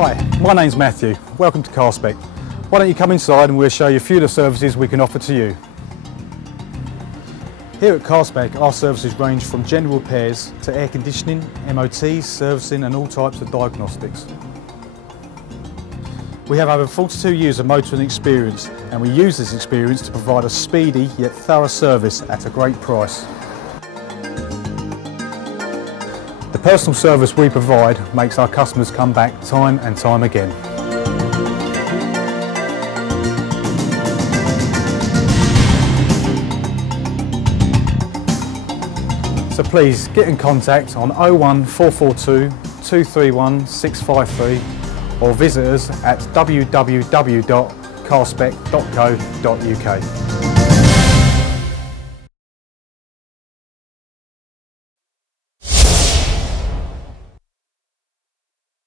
Hi, my name's Matthew. Welcome to Carspek. Why don't you come inside and we'll show you a few of the services we can offer to you. Here at Carspek, our services range from general repairs to air conditioning, MOT, servicing and all types of diagnostics. We have over 42 years of motoring experience and we use this experience to provide a speedy yet thorough service at a great price. The personal service we provide makes our customers come back time and time again. So please get in contact on 01442 231 653 or visit us at www.carspek.co.uk.